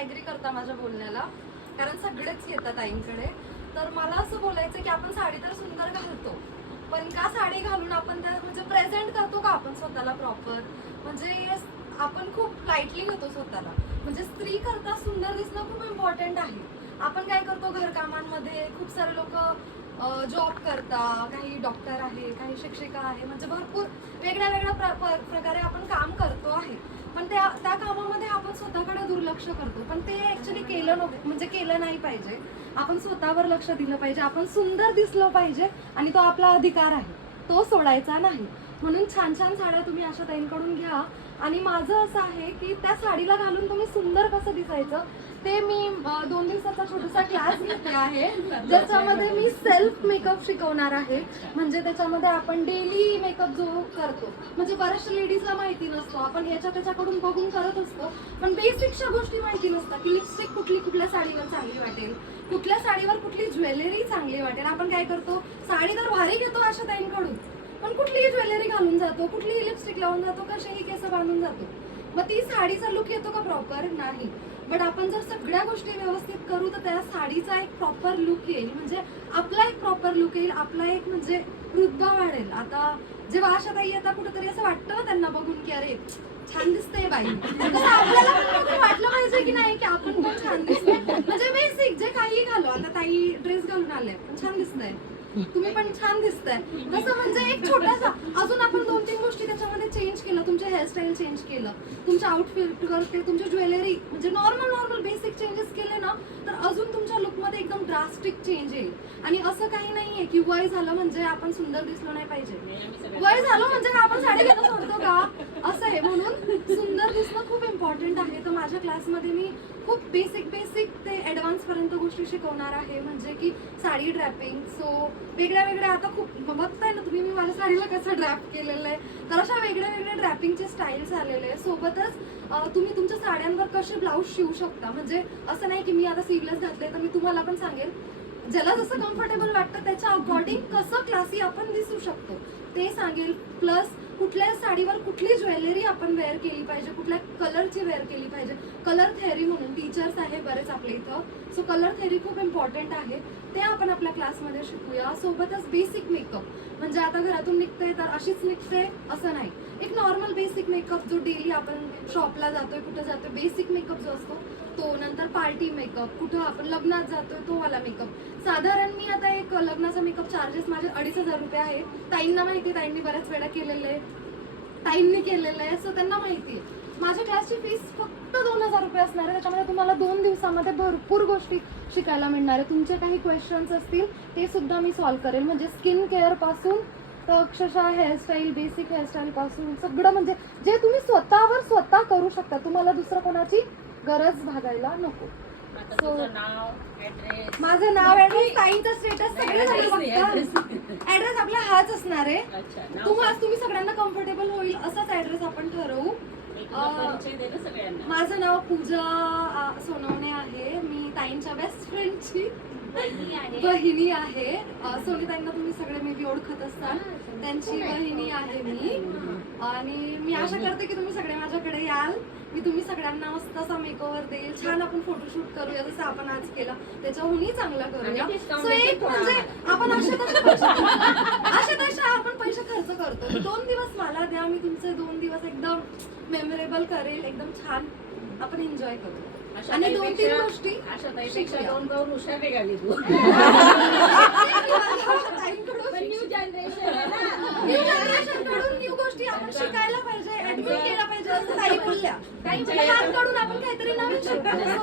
Agri करता माझ्या बोलण्याला, कारण सगळेच येतात आईंकडे. तर मला असं बोलायचं की आपण साडी तर सुंदर घालतो, पण का साडी घालून आपण त्या म्हणजे प्रेझेंट करतो का आपण स्वतःला प्रॉपर? म्हणजे आपण खूप लाईटली घेतो स्वतःला. म्हणजे स्त्री करता सुंदर दिसणं खूप इम्पॉर्टंट आहे. आपण काय करतो घरकामांमध्ये, खूप सारे लोक जॉब करता, काही डॉक्टर आहे, काही शिक्षिका आहे, म्हणजे भरपूर वेगळ्या वेगळ्या प्रकारे आपण काम करतो आहे. पण त्या कामामध्ये आपण स्वतःकडे दुर्लक्ष करतो, पण ते ऍक्च्युली केलं नको, म्हणजे केलं नाही पाहिजे. आपण स्वतःवर लक्ष दिलं पाहिजे, आपण सुंदर दिसलं पाहिजे आणि तो आपला अधिकार आहे, तो सोडायचा नाही. म्हणून छान छान साड्या तुम्ही अशा ताईंकडून घ्या. आणि माझं असं आहे की त्या साडीला घालून तुम्ही सुंदर कसं दिसायचं ते मी 2 दिवसाचा छोटासा क्लास घेते आहे, ज्याच्यामध्ये मी सेल्फ मेकअप शिकवणार आहे. म्हणजे त्याच्यामध्ये आपण डेली मेकअप जो करतो, म्हणजे बऱ्याचशा लेडीजला माहिती नसतो, आपण याच्या त्याच्याकडून बघून करत असतो, पण बेसिकच्या गोष्टी माहिती नसतात की लिपस्टिक कुठल्या साडीवर चांगली वाटेल, कुठल्या साडीवर कुठली ज्वेलरी चांगली वाटेल. आपण काय करतो, साडी तर भारी घेतो अशा ताईंकडून, पण कुठलीही ज्वेलरी घालून जातो, कुठलीही लिपस्टिक लावून जातो, कशाही केस बांधून जातो, मग ती साडीचा लुक येतो का प्रॉपर? नाही. बट आपण जर सगळ्या गोष्टी व्यवस्थित करू तर त्या साडीचा एक प्रॉपर लुक येईल, म्हणजे आपला एक प्रॉपर लुक येईल, आपला एक म्हणजे रुतबा वाढेल. आता जेव्हा आशा ताई येतात कुठेतरी असं वाटतं त्यांना बघून की अरे छान दिसतंय बाई, तसं आपल्याला पण वाटलं पाहिजे की नाही की आपण पण छान दिसतोय. म्हणजे बेसिक जे काही घालो, आता ताई ड्रेस घालून आले पण छान दिसतंय, तुम्ही पण छान दिसताय, तसं म्हणजे एक छोटासा अजून आपण 2-3 गोष्टी त्याच्यामध्ये चेंज केलं, तुमचे हेअरस्टाईल चेंज केलं, तुमच्या आउटफिटवर ते तुमची ज्वेलरी म्हणजे नॉर्मल बेसिक चेंजेस केले ना, तर अजून तुमच्या लुकमध्ये एकदम ड्रास्टिक चेंज येईल. आणि असं काही नाहीये की वय झालं म्हणजे आपण सुंदर दिसलो नाही पाहिजे, वय झालं म्हणजे आपण साडी घेणं सोडतो का, असं आहे. म्हणून सुंदर दिसणं खूप इम्पॉर्टंट आहे. तर माझ्या क्लासमध्ये मी खूप बेसिक ते ऍडव्हान्स पर्यंत गोष्टी शिकवणार आहे, म्हणजे की साडी ड्रॅपिंग. सो वेगळ्या आता खूप बघताय ना तुम्ही, मी माझ्या साडीला कसं ड्रॅप केलेलं आहे, तर अशा वेगळ्या ड्रॅपिंगचे स्टाईल्स आलेले आहे. सोबतच तुम्ही तुमच्या साड्यांवर कसे ब्लाऊज शिवू शकता, म्हणजे असं नाही की मी आता स्लीवलेस घातले, तर मी तुम्हाला पण सांगेल ज्याला जसं कम्फर्टेबल वाटतं त्याच्या अकॉर्डिंग कसं क्लासी आपण दिसू शकतो ते सांगेल. प्लस कुठल्या साडीवर कुठली ज्वेलरी आपण वेअर केली पाहिजे, कुठल्या कलरची वेअर केली पाहिजे, कलर थेअरी म्हणून टीचर्स आहे बरेच आपल्या इथं. सो कलर थेअरी खूप इम्पॉर्टंट आहे, ते आपण आपल्या क्लासमध्ये शिकूया. सोबतच बेसिक मेकअप, म्हणजे आता घरातून निघते तर अशीच निघते असं नाही, एक नॉर्मल बेसिक मेकअप जो डेली आपण शॉपला जातोय, कुठं जातोय, बेसिक मेकअप जो असतो तो. नंतर पार्टी मेकअप, कुठं आपण लग्नात जातोय तो वाला मेकअप. साधारण मी आता एक लग्नाचा मेकअप चार्जेस माझे 2,500 रुपये आहे. ताईंना माहिती, ताईंनी बऱ्याच वेळा केलेलं आहे, ताईंनी केलेलं आहे, सो त्यांना माहिती आहे. माझ्या क्लासची फीस फक्त 2,000 रुपये असणार आहे. त्याच्यामध्ये तुम्हाला 2 दिवसामध्ये भरपूर गोष्टी शिकायला मिळणार आहे. तुमचे काही क्वेश्चन्स असतील ते सुद्धा मी सॉल्व्ह करेल, म्हणजे स्किन केअर पासून तर अक्षरशः हेअरस्टाईल, बेसिक हेअरस्टाईल पासून सगळं, म्हणजे जे तुम्ही स्वतः करू शकता, तुम्हाला दुसरं कोणाची गरज भागायला नको. माझं नाव, ऍड्रेस, ताईंचा स्टेटस सगळे ऍड्रेस आपला हाच असणार आहे. तुम्ही सगळ्यांना कम्फर्टेबल होईल असाच ऍड्रेस आपण ठरवू. माझं नाव पूजा सोनवणे आहे, मी ताईंच्या बेस्ट फ्रेंडची बहिणी आहे. सोनीताईंना तुम्ही सगळे मे बी ओळखत असाल, त्यांची बहिणी आहे मी. आणि मी आशा करते की तुम्ही सगळे माझ्याकडे याल, मी तुम्ही सगळ्यांना मस्त असा मेकओव्हर देईल, छान आपण फोटोशूट करूया जसं आपण आज केला, त्याच्याहूनही चांगला करूया. सो एक म्हणजे आपण अशा तशा आपण पैसे खर्च करतो. 2 दिवस मला द्या, मी तुमचे 2 दिवस एकदम मेमोरेबल करेल, एकदम छान आपण एन्जॉय करू. आणि 2-3 गोष्टी दोन गाऊन हुशार निघाली तू. न्यू गोष्टी आपण शिकायला पाहिजे, ऍडमिट केला पाहिजे असं ताई बोलल्या. ताईंकडून आपण काहीतरी नवीन शिकतो.